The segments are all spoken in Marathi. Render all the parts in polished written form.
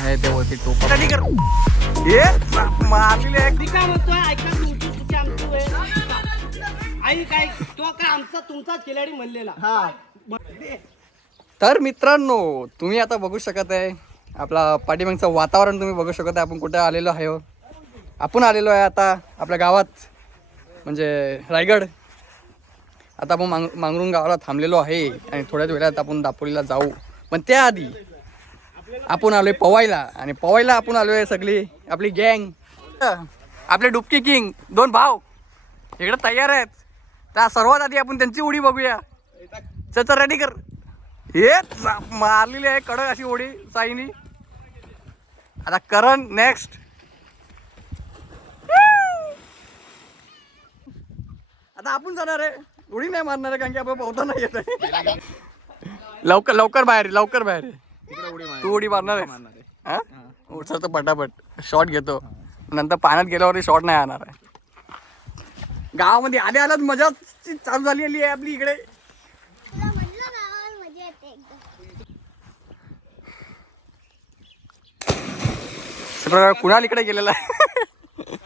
आहे ते वरती टोपा कर हे मारलेले आहे काय म्हणतोय ऐका तुमची आमची आई काय तो का आमचा तुमचाच खिलाडी म्हणलेला. तर मित्रांनो तुम्ही आता बघू शकत आहे आपला पाठीमागचं वातावरण तुम्ही बघू शकत आहे. आपण कुठे आलेलो आहे. आपण आलेलो आहे आता आपल्या गावात म्हणजे रायगड. आता आपण मांगरुण गावाला थांबलेलो आहे आणि थोड्याच वेळात आपण दापोलीला जाऊ. पण त्याआधी आपण आलोय पवायला आणि पवायला आपण आलोय सगळी आपली गँग. आपले डुबकी किंग 2 भाव इकडे तयार आहेत. त्या सर्वात आधी आपण त्यांची उडी बघूया. चल रेडी कर. हे मारलेली आहे कडक अशी उडी साईनी. आता करण नेक्स्ट. आता आपण जाणार आहे. उडी नाही मारणार आहे कारण की आपण पोहता नाही येत आहे. लवकर लवकर बाहेर लवकर बाहेर. तू उडी मारणार आहे. उचलतो पटापट शॉट घेतो. नंतर पाण्यात गेल्यावरती शॉट नाही येणार आहे. गावामध्ये आले आल्यात मजा चालू झालेली आहे आपली इकडे. कुणाल इकडे गेलेला आहे.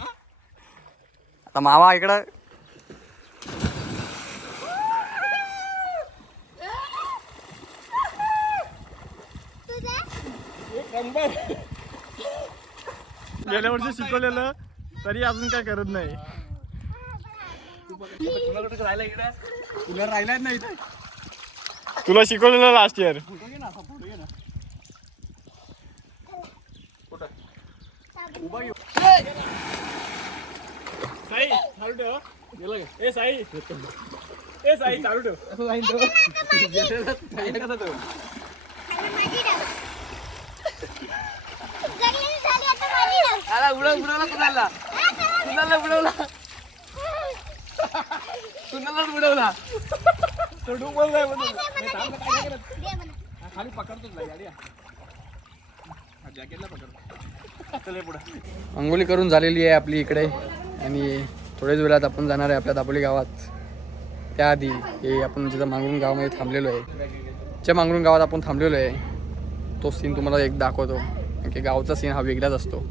आता मामा इकडं गेल्या वर्षी शिकवलेलं तरी अजून काय करत नाही. तुला राहिलाच नाही. तुला शिकवलेलं लास्ट इयर. साई चालू ठेव. ए साई ए साई चालू ठेव. उडवला कुणाला कुणाला उडवला कुणालाच उडवला. खाली पकडतोच गाडी. जॅकेटला पकडतो. अंघोळी करून झालेली आहे आपली इकडे आणि थोड्याच वेळात आपण जाणार आहे आपल्या दापोली गावात. त्याआधी हे आपण जिथं मांगरुण गावामध्ये थांबलेलो आहे ज्या मांगरुण गावात आपण थांबलेलो आहे तो सीन तुम्हाला एक दाखवतो कारण की गावचा सीन हा वेगळाच असतो.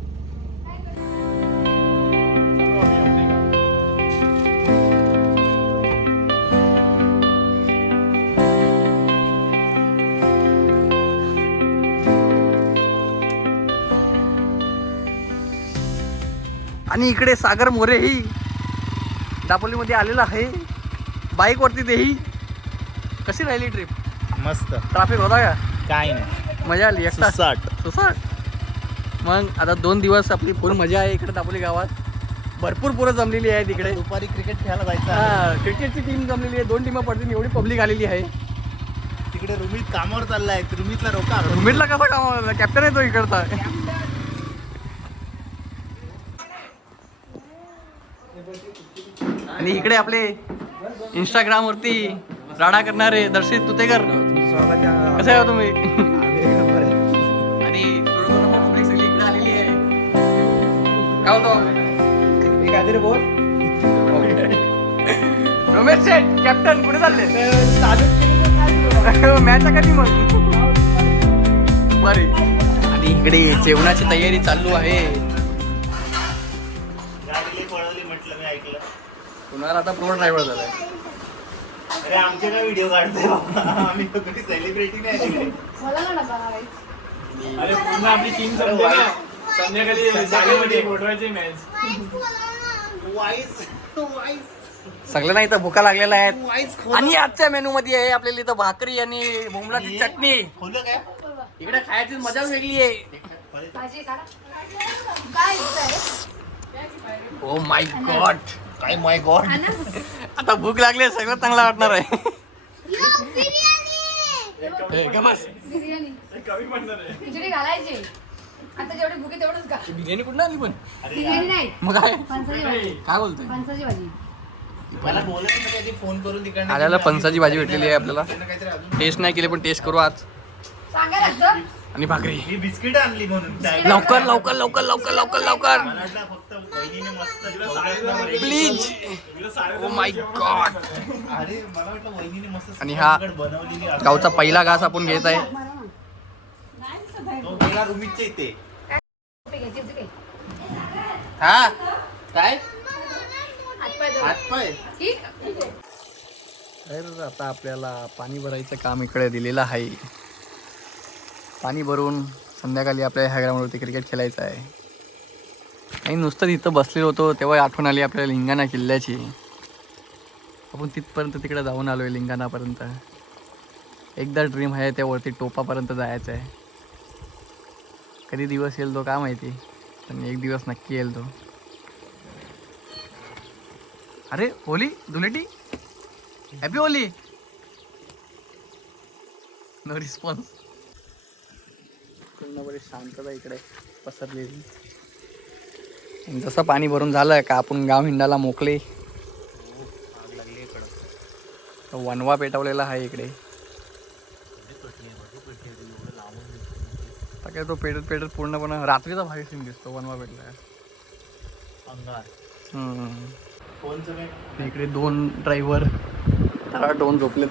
आणि इकडे सागर मोरेही दापोलीमध्ये आलेला आहे बाईकवरती. तेही कशी राहिली ट्रिप. मस्त. ट्रॅफिक होता का. काय नाही मजा आली. एकटा सुसाट. मग आता 2 दिवस आपली फुल मजा आहे इकडे दापोली गावात. भरपूर पोरं जमलेली आहे तिकडे. दुपारी क्रिकेट खेळायला जायचं. हा क्रिकेटची टीम जमलेली आहे. 2 टीमा पडतील एवढी पब्लिक आलेली आहे. तिकडे रुमित कामावर चाललाय. रुमितला रोका. रुमितला कसा कामाला कॅप्टन आहे तो इकडचा. आणि इकडे आपले इंस्टाग्राम वरती राडा करणारे दर्शित तुतेकर. कसं आहे तुम्ही. आणि पब्लिक सगळी इकडे आलेली आहे. काय होतो काहीतरी बोल. रमेश शेठ कॅप्टन कुठे चालले. मॅच कधी मग दुपारी. आणि इकडे जेवणाची तयारी चालू आहे. कुणाला आता प्रो ड्रायव्हर झालाय. अरे आमचे काय व्हिडिओ काढतोय आम्ही सेलिब्रिटी नाही. अरे पूर्ण आपली टीम संध्याकाळी साडेमध्ये मोठवायची मॅच. सगळ्यांना इथं भुका लागलेल्या आहेत. आणि आजच्या मेनू मध्ये आहे आपल्याला इथं भाकरी आणि भोमलाची चटणी. इकडे खायची मजा वेगळी आहे. Oh my God. काय माय गॉड. आता भूक लागली सगळं चांगला वाटणार आहे. कमी म्हणणार आहे. खिचडी घालायची. आता जेवढी भुके तेवढंच का. बिर्याणी कुठं आली पण. बिर्याणी नाही मग काय फणसाची भाजी. काय बोलतोय. फणसाची भाजी. मला बोलायचं फोन करून तिकडे आल्याला फणसाची भाजी भेटलेली आहे आपल्याला. टेस्ट नाही केली पण टेस्ट करू आज. सांगा लागतं. आणि भाकरी. ही बिस्किट आणली म्हणून लवकर लवकर लवकर लवकर लवकर लवकर. मला वाटलं फक्त वहिनीने मस्त प्लीज ओ माय गॉड. अरे मला वाटलं वहिनीने मस्त आणि हा बनवलेली गावचा पहिला घास आपण घेत आहे. तो गेला रुमीच्या इथे. घ्यायची होती काय? हा काय हातपाय धरून. हातपाय ठीक? तर आता आपल्याला पाणी भरायचं काम इकडे दिलेलं आहे. पाणी भरून संध्याकाळी आपल्या ह्या ग्राउंडवरती क्रिकेट खेळायचं आहे. आणि नुसतं तिथं बसलेलो होतो तेव्हा आठवण आली आपल्याला लिंगाणा किल्ल्याची. आपण तिथपर्यंत तिकडे जाऊन आलो आहे लिंगाणापर्यंत. एकदा ड्रीम आहे त्यावरती टोपापर्यंत जायचं आहे. कधी दिवस येईल तो काय माहिती, पण एक दिवस नक्की येईल तो. अरे Holi Dhuleti, happy Holi. No response. पूर्णपणे शांतता इकडे पसरलेली. आणि जसं पाणी भरून झालं का आपण गाव हिंडाला मोकळे. वनवा पेटवलेला आहे इकडे. आता काय तो पेटत पेटत पूर्णपणे रात्रीचा भारी सीन दिसतो वनवा पेटला. फोनचं काय इकडे 2 ड्रायव्हर दोन झोपलेत.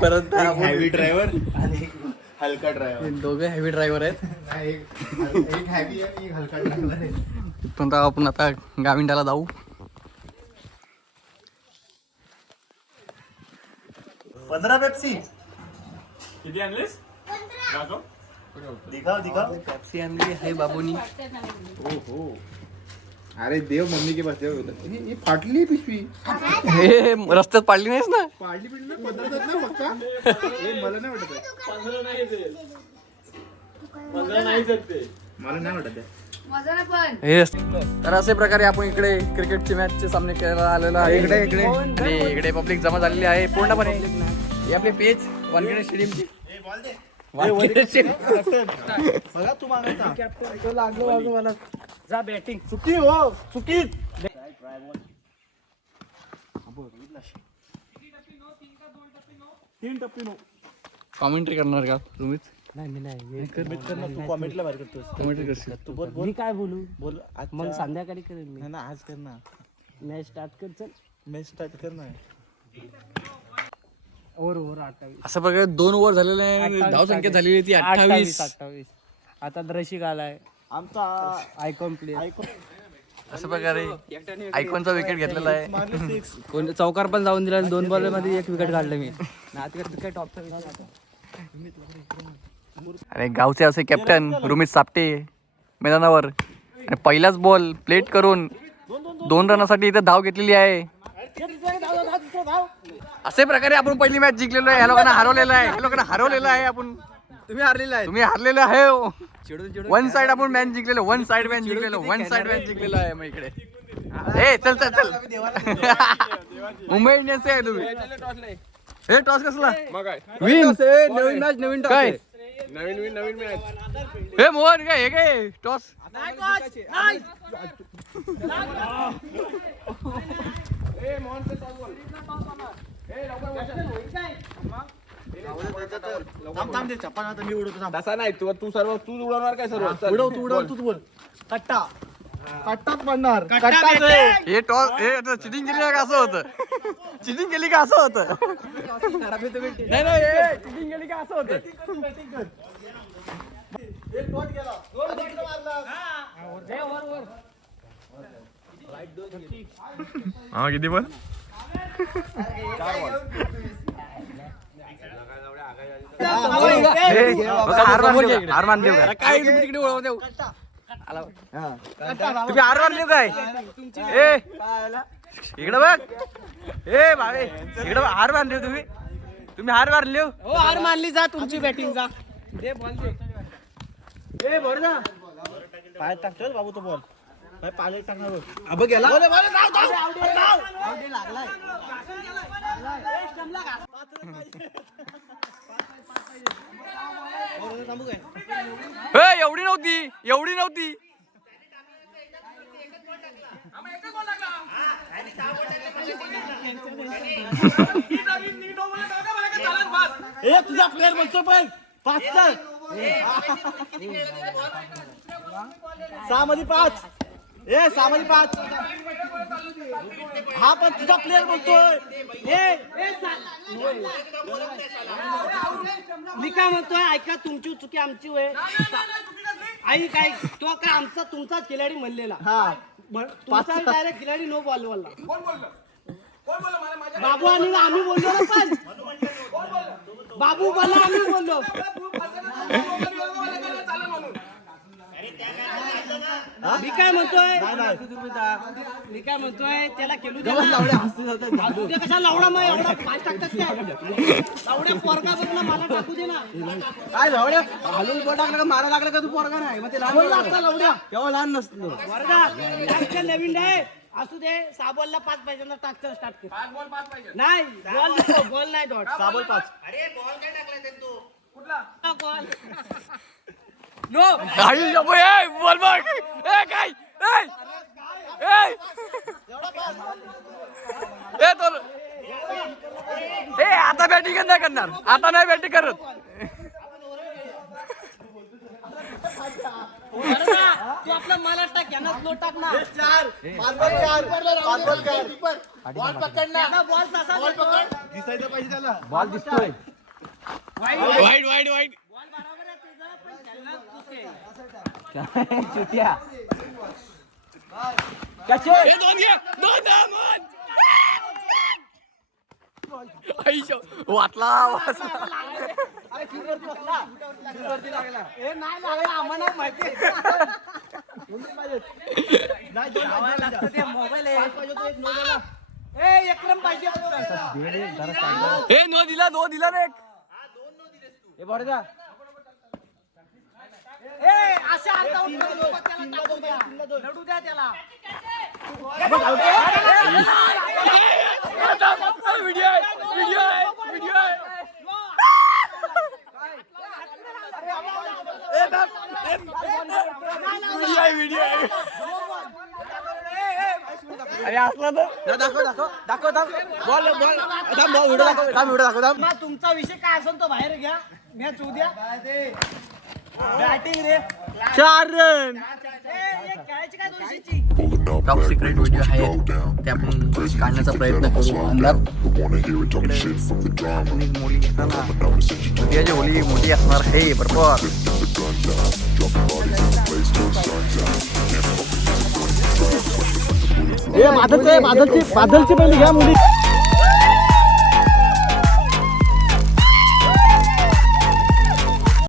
परत हॅवी ड्रायव्हर आणि एक हलका ड्रायव्हर. दोघे हेवी ड्रायव्हर आहेत. एक हॅवी आणि एक हलका ड्रायव्हर आहे. तिथून आपण आता गाविंडाला जाऊ. 15 पेप्सी किती आणलीस? दिखाव दिखाव. पेप्सी आणली आहे बाबूनी. हो अरे देव मम्मी के पास ही फाटली पिशवी. हे रस्त्यात पाडली नाहीस ना. पाडली पिशवी 15 ना पक्का. हे मला नाही वाटत आहे. 15 नाही सकते. मला नाही वाटत आहे. मजा ना पण. हे तर असे प्रकारे आपण इकडे क्रिकेटची मॅचचे सामने खेळायला आलेलो आहे. इकडे आणि इकडे पब्लिक जमा झालेली आहे पूर्णपणे. हे आपले पेज वानखेडे स्टेडियमची. बघा तू मागायचा मला जा बॅटिंग चुकी हो चुकी. कॉमेंट्री करणार का तुम्हीच? नाही मी नाही तू कॉमेंटला बाहेर करतोस. कॉमेंट्री करशील. तू बोल मी काय बोलू बोल मग संध्याकाळी करेन मी. ना आज कर ना. मॅच स्टार्ट कर चल. मॅच स्टार्ट कर ना. ओव्हर 28. असं प्रकारे 2 ओव्हर झालेले आहे. धाव संख्या झालेली ती 28. आता द्रशिक आलाय आमचा आयकॉन प्लेअर. अशा प्रकारे आयकॉनचा विकेट घेतलेला आहे. कोण चौकार पण जाऊन दिला. 2 बॉल मध्ये 1 विकेट काढलं मी. काय टॉपचा अरे गावचे असे कॅप्टन रुमित सापटे मैदानावर. आणि पहिलाच बॉल प्लेट करून 2 रनासाठी इथे धाव घेतलेली आहे. असे प्रकारे आपण पहिली मॅच जिंकलेलो आहे. ह्या लोकांना हरवलेलं आहे आपण. तुम्ही हारलेले आहे. 1 साइड आपण मॅच जिंकलेलो. 1 साइड मॅच जिंकलेलो आहे. मग इकडे ए चल मुंबई इंडियन्स आहे तुम्ही. हे टॉस कसला विन. नवीन मॅच नवीन काय नवीन मॅच. हे मोहन काय हे काय टॉस. तसा नाही तू सर्व तू उडवणार काय सर्व उडव तू बोल. कट्टाच पडणार. हे टॉस हे चिटिंग केली का असं होतं. चिटिंग केली का असं होतं. नाही चिटिंग केली का असं होतं. हा किती पण हार मान देऊ काय तिकडे उडव देऊ. तुम्ही हार मारले काय. ए इकडे बघ. ए भावे इकडे हार मारले तुम्ही हार मारले. हो हार मानली जा तुमची बॅटिंग जा. दे बॉल दे. ए बोल ना पाय टाकतोय बाबू तो बॉल. पाय पाले टाकणार. अब गेला. एवढी नव्हती. तुझा प्लेअर म्हणतो पण 5. सहा मध्ये 5. ए 6 मध्ये 5. हा पण तुझा प्लेअर बोलतोय. मी काय म्हणतोय ऐका, तुमची चुकी आमची होय. आई काय तो काय आमचा तुमचाच खिलाडी म्हणलेला. तुमचा डायरेक्ट खिलाडी नो बॉल बोलला. बाबू आणि आम्ही बोललो ना, पण बाबू बोलला आम्ही बोललो. मी काय म्हणतोय त्याला खेळू दे कशा लावडा मग एवढा 5 टाकतात काय लावड्या पोरगा बघ ना, मला टाकू दे ना. काय लावड्या हलून बोट टाकलं का मारा लागला का तू पोरगा नाही मग ते लहान लागता लावड्या केव्हा लहान नसतो वर्गा नवीन आहे असू दे. 6 बॉलला 5 पाहिजे ना, टाकतं स्टार्ट कर. 5 बॉल 5 पाहिजे नाही, बॉल नाही डॉट. 6 बॉल 5. अरे बॉल काय टाकलाय त्यांनी तू कुठला बॉल नो आई नको ए बोल बघ ए काय ए ए तो ए आता बॅटिंग नाही करणार, आता नाही बॅटिंग करत. तू आपला मला टाक यांना स्लो टाक ना. 5 बॉल पकड ना, बॉल तसा बॉल पकड दिसायला पाहिजे त्याला. बॉल दिसतोय. वाईट वाईट वाईट बॉल बरोबर आहे तुझं, पण खेळणार तूच आहे. चुतिया ए दोन घे दोन दामन आईशो वाटला ए नाही लागला आम्हाला माहिती मोबाईल आहे. एक रन पाहिजे. ए नो दिला रे. हे बरं जा अशा आता त्याला टाकू द्या, लढू द्या त्याला. अरे असला तर दाखव बॉल व्हिडिओ दाखव. मग तुमचा विषय काय असेल तो बाहेर घ्या, मॅच होऊ द्या. बॅटिंग रे 4 रन. खेळायची काय 200ची. टॉप सिक्रेट व्हिडिओ आहे ते आपण काढण्याचा प्रयत्न करू. अंधार मोठी घेताना उद्याची होली मोठी असणार आहे बरोबर. बादलची पहिली घ्या मुली.